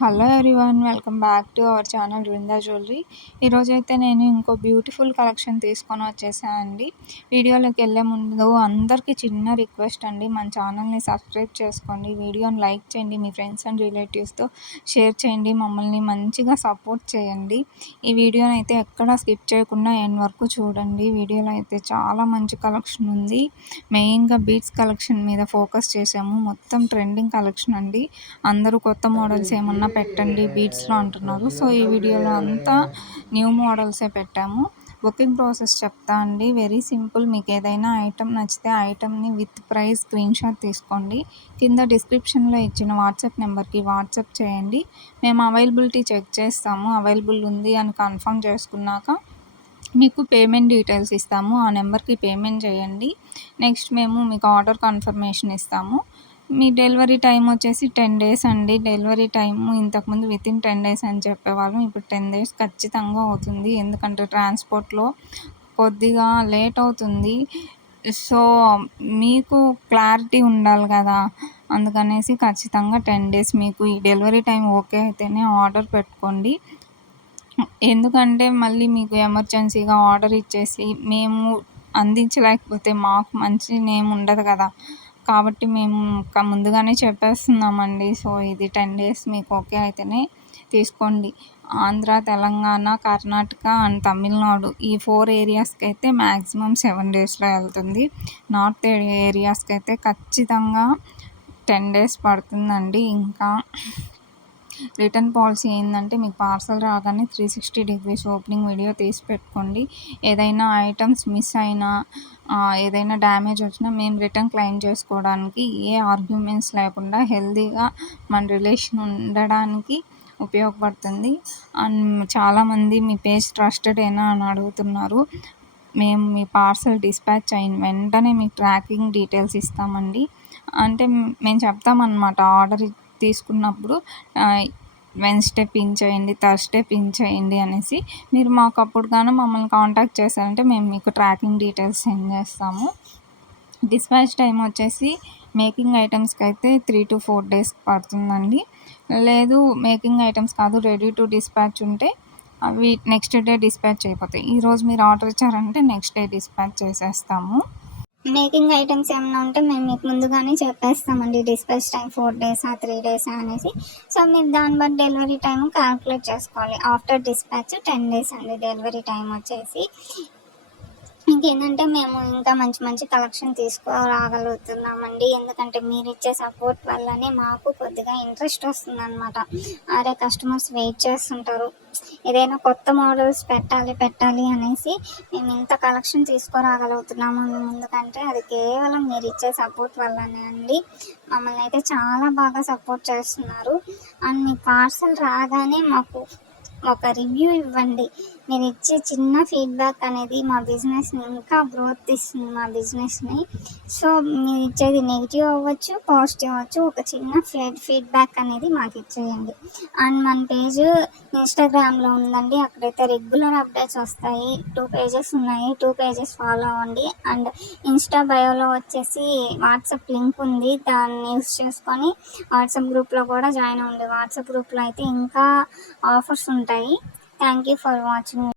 Hello everyone, welcome back to our channel Brinda jewellery. ఈరోజైతే నేను ఇంకో బ్యూటిఫుల్ కలెక్షన్ తీసుకొని వచ్చేసానండి. వీడియోలోకి వెళ్ళే ముందు అందరికీ చిన్న రిక్వెస్ట్ అండి, మన ఛానల్ని సబ్స్క్రైబ్ చేసుకోండి, వీడియోని లైక్ చేయండి, మీ ఫ్రెండ్స్ అండ్ రిలేటివ్స్తో షేర్ చేయండి, మమ్మల్ని మంచిగా సపోర్ట్ చేయండి. ఈ వీడియోని అయితే ఎక్కడ స్కిప్ చేయకుండా ఎండ్ వరకు చూడండి. వీడియోలో అయితే చాలా మంచి కలెక్షన్ ఉంది. మెయిన్గా బీడ్స్ కలెక్షన్ మీద ఫోకస్ చేసాము. మొత్తం ట్రెండింగ్ కలెక్షన్ అండి. అందరూ కొత్త మోడల్స్ ఏమన్నా పెట్టండి బీడ్స్లో అంటున్నారు. సో ఈ వీడియోలో అంతా న్యూ మోడల్సే పెట్టాము. బుకింగ్ ప్రాసెస్ చెప్తా అండి, వెరీ సింపుల్. మీకు ఏదైనా ఐటెం నచ్చితే ఆ ఐటెంని విత్ ప్రైస్ స్క్రీన్ షాట్ తీసుకోండి, కింద డిస్క్రిప్షన్లో ఇచ్చిన వాట్సాప్ నెంబర్కి వాట్సాప్ చేయండి. మేము అవైలబిలిటీ చెక్ చేస్తాము. అవైలబుల్ ఉంది అని కన్ఫర్మ్ చేసుకున్నాక మీకు పేమెంట్ డీటెయిల్స్ ఇస్తాము. ఆ నెంబర్కి పేమెంట్ చేయండి. నెక్స్ట్ మేము మీకు ఆర్డర్ కన్ఫర్మేషన్ ఇస్తాము. మీ డెలివరీ టైం వచ్చేసి 10 days అండి. డెలివరీ టైము ఇంతకుముందు వితిన్ 10 days అని చెప్పేవాళ్ళం, ఇప్పుడు 10 days ఖచ్చితంగా అవుతుంది. ఎందుకంటే ట్రాన్స్పోర్ట్లో కొద్దిగా లేట్ అవుతుంది. సో మీకు క్లారిటీ ఉండాలి కదా, అందుకనేసి ఖచ్చితంగా 10 days. మీకు ఈ డెలివరీ టైం ఓకే అయితేనే ఆర్డర్ పెట్టుకోండి. ఎందుకంటే మళ్ళీ మీకు ఎమర్జెన్సీగా ఆర్డర్ ఇచ్చేసి మేము అందించలేకపోతే మాకు మంచి నేమ్ ఉండదు కదా, కాబట్టి మేము ముందుగానే చెప్పేస్తున్నామండి. సో ఇది 10 days, మీకు ఓకే అయితేనే తీసుకోండి. ఆంధ్ర, తెలంగాణ, కర్ణాటక అండ్ తమిళనాడు ఈ 4 ఏరియాస్కి అయితే మ్యాక్సిమం 7 daysలో వెళ్తుంది. నార్త్ ఏరియాస్కి అయితే ఖచ్చితంగా 10 days పడుతుందండి. ఇంకా రిటర్న్ పాలసీ ఏంటంటే, మీకు పార్సల్ రాగానే 360 degrees ఓపెనింగ్ వీడియో తీసి పెట్టుకోండి. ఏదైనా ఐటమ్స్ మిస్ అయినా ఏదైనా డ్యామేజ్ వచ్చినా మేము రిటర్న్ క్లెయిమ్ చేసుకోవడానికి ఏ ఆర్గ్యుమెంట్స్ లేకుండా హెల్తీగా మన రిలేషన్ ఉండడానికి ఉపయోగపడుతుంది. అండ్ చాలామంది మీ పేజ్ ట్రస్టెడేనా అని అడుగుతున్నారు. మేము మీ పార్సల్ డిస్పాచ్ అయిన వెంటనే మీకు ట్రాకింగ్ డీటెయిల్స్ ఇస్తామండి. అంటే మేము చెప్తామన్నమాట, ఆర్డర్ తీసుకున్నప్పుడు వెన్స్డే పిన్ చేయండి, థర్స్డే పిన్ చేయండి అనేసి. మీరు మాకు అప్పుడు కానీ మమ్మల్ని కాంటాక్ట్ చేశారంటే మేము మీకు ట్రాకింగ్ డీటెయిల్స్ సెండ్ చేస్తాము. డిస్పాచ్ టైం వచ్చేసి మేకింగ్ ఐటమ్స్కి అయితే 3 to 4 days పడుతుందండి. లేదు మేకింగ్ ఐటమ్స్ కాదు, రెడీ టు డిస్పాచ్ ఉంటే అవి నెక్స్ట్ డే డిస్పాచ్ అయిపోతాయి. ఈరోజు మీరు ఆర్డర్ ఇచ్చారంటే నెక్స్ట్ డే డిస్పాచ్ చేసేస్తాము. మేకింగ్ ఐటమ్స్ ఏమైనా ఉంటే మేము మీకు ముందుగానే చెప్పేస్తామండి, డిస్పాచ్ టైం 4 days 3 days అనేసి. సో మీరు దాన్ని బట్టి డెలివరీ టైం క్యాల్కులేట్ చేసుకోవాలి. ఆఫ్టర్ డిస్పాచ్ 10 days అండి డెలివరీ టైం వచ్చేసి. ఇంకేంటంటే మేము ఇంకా మంచి మంచి కలెక్షన్ తీసుకురాగలుగుతున్నామండి. ఎందుకంటే మీరు ఇచ్చే సపోర్ట్ వల్లనే మాకు కొద్దిగా ఇంట్రెస్ట్ వస్తుందన్నమాట. అరే కస్టమర్స్ వెయిట్ చేస్తుంటారు, ఏదైనా కొత్త మోడల్స్ పెట్టాలి అనేసి మేము ఇంత కలెక్షన్ తీసుకురాగలుగుతున్నాము ఎందుకంటే అది కేవలం మీరు ఇచ్చే సపోర్ట్ వల్లనే అండి. మమ్మల్ని అయితే చాలా బాగా సపోర్ట్ చేస్తున్నారు. అండ్ మీ పార్సల్ రాగానే మాకు ఒక రివ్యూ ఇవ్వండి. మీరు ఇచ్చే చిన్న ఫీడ్బ్యాక్ అనేది మా బిజినెస్ని ఇంకా గ్రోత్ ఇస్తుంది, మా బిజినెస్ని. సో మీరు ఇచ్చేది నెగిటివ్ అవ్వచ్చు, పాజిటివ్ అవ్వచ్చు, ఒక చిన్న ఫీడ్బ్యాక్ అనేది మాకు ఇచ్చేయండి. అండ్ మన పేజ్ ఇన్స్టాగ్రామ్లో ఉందండి, అక్కడైతే రెగ్యులర్ అప్డేట్స్ వస్తాయి. 2 pages ఉన్నాయి, 2 pages ఫాలో అవ్వండి. అండ్ ఇన్స్టా బయోలో వచ్చేసి వాట్సాప్ లింక్ ఉంది, దాన్ని యూస్ చేసుకొని వాట్సాప్ గ్రూప్లో కూడా జాయిన్ అవ్వండి. వాట్సాప్ గ్రూప్లో అయితే ఇంకా ఆఫర్స్ ఉంటాయి. Thank you for watching.